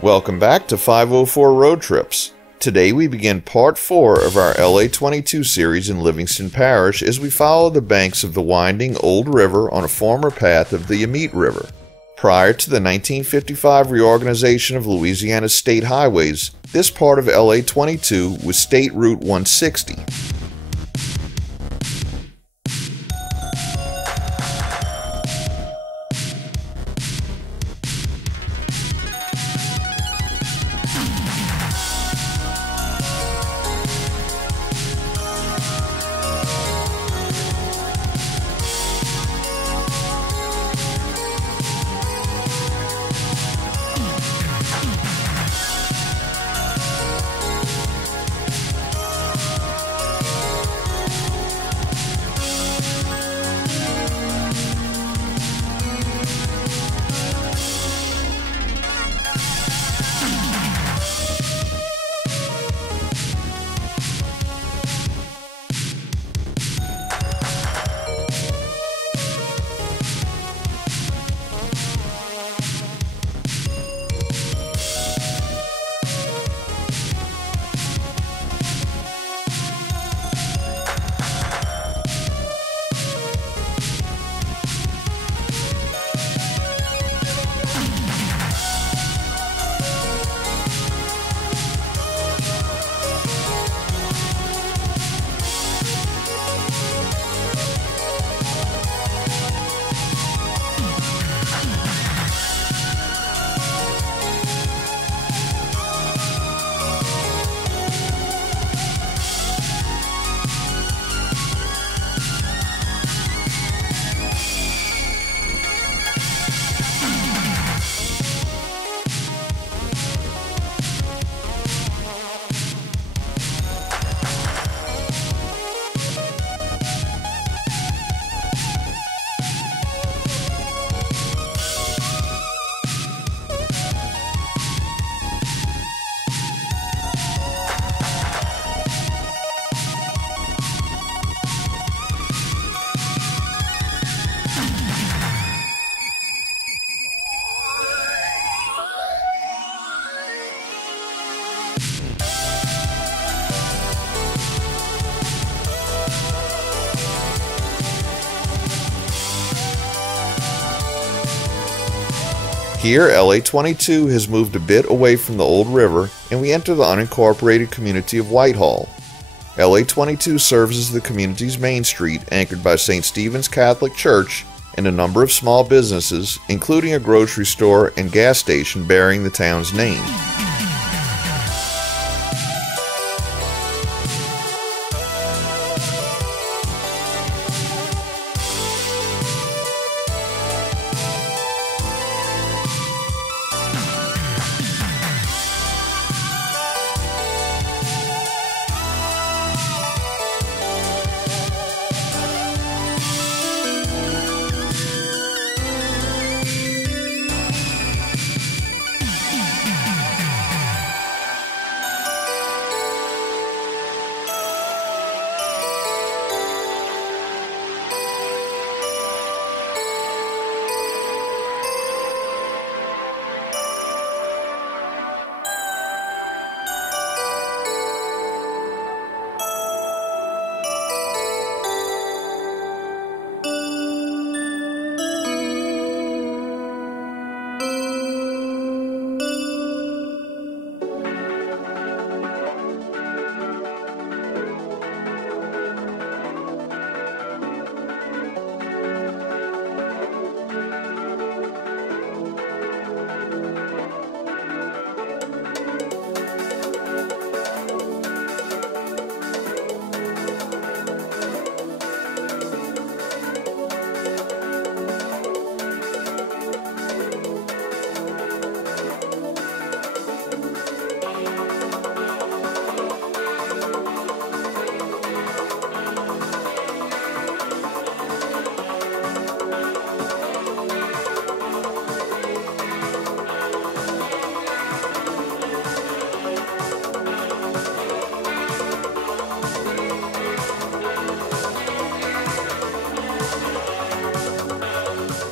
Welcome back to 504 Road Trips. Today we begin part 4 of our LA22 series in Livingston Parish as we follow the banks of the winding Old River on a former path of the Yamit River. Prior to the 1955 reorganization of Louisiana's state highways, this part of LA22 was State Route 160. Here, LA22 has moved a bit away from the Old River, and we enter the unincorporated community of Whitehall. LA22 serves as the community's main street, anchored by St. Stephen's Catholic Church and a number of small businesses, including a grocery store and gas station bearing the town's name.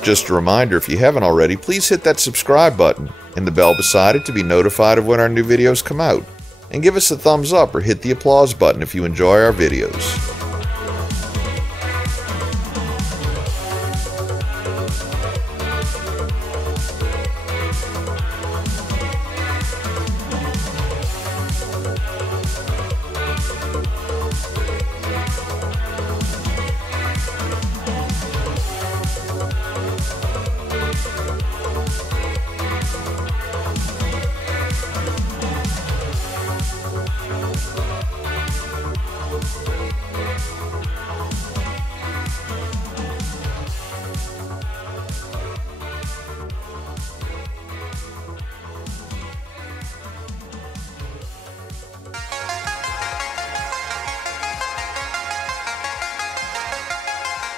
Just a reminder, if you haven't already, please hit that subscribe button. and the bell beside it to be notified of when our new videos come out. And give us a thumbs up or hit the applause button if you enjoy our videos.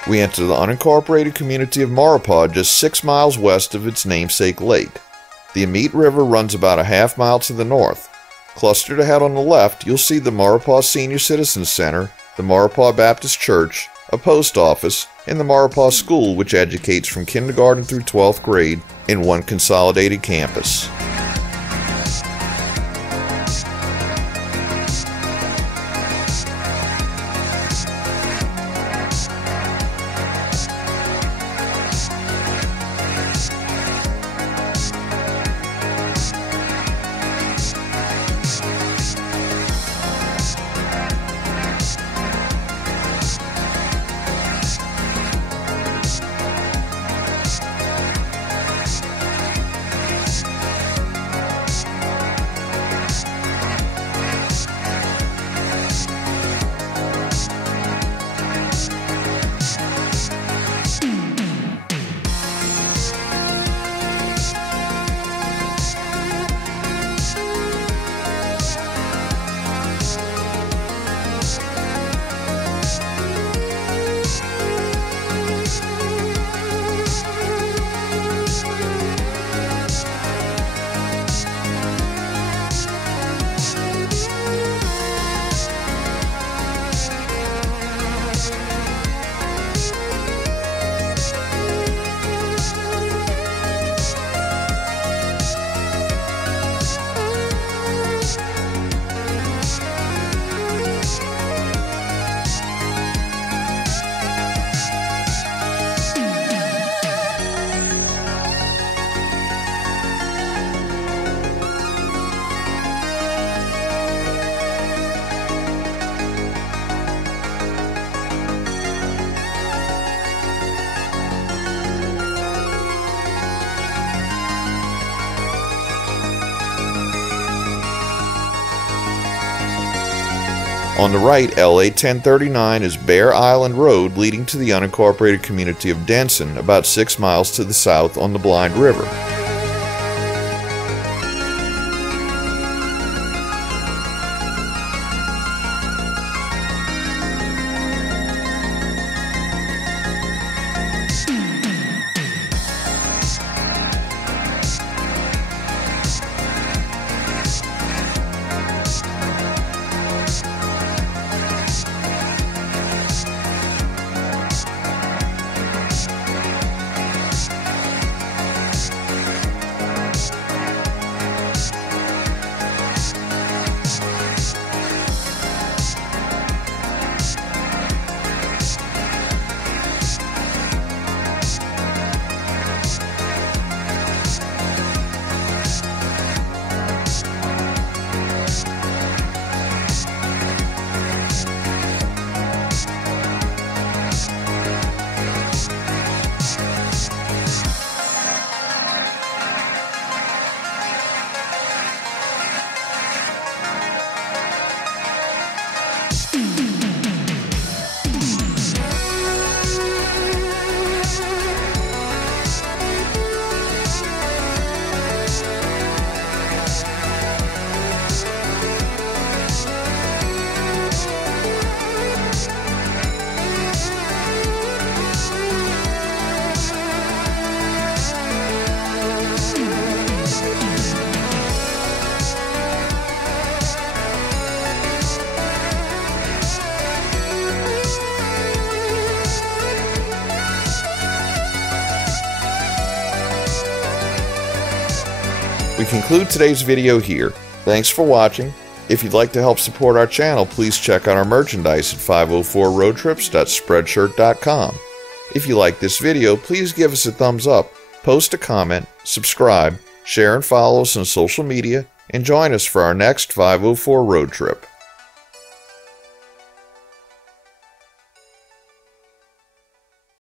We enter the unincorporated community of Maurepas just 6 miles west of its namesake lake. The Amite River runs about a half mile to the north. Clustered ahead on the left, you'll see the Maurepas Senior Citizens Center, the Maurepas Baptist Church, a post office, and the Maurepas School, which educates from kindergarten through 12th grade in one consolidated campus. On the right, LA 1039 is Bear Island Road leading to the unincorporated community of Denson, about 6 miles to the south on the Blind River. We conclude today's video here. Thanks for watching. If you'd like to help support our channel, please check out our merchandise at 504roadtrips.spreadshirt.com. If you like this video, please give us a thumbs up, post a comment, subscribe, share and follow us on social media, and join us for our next 504 road trip.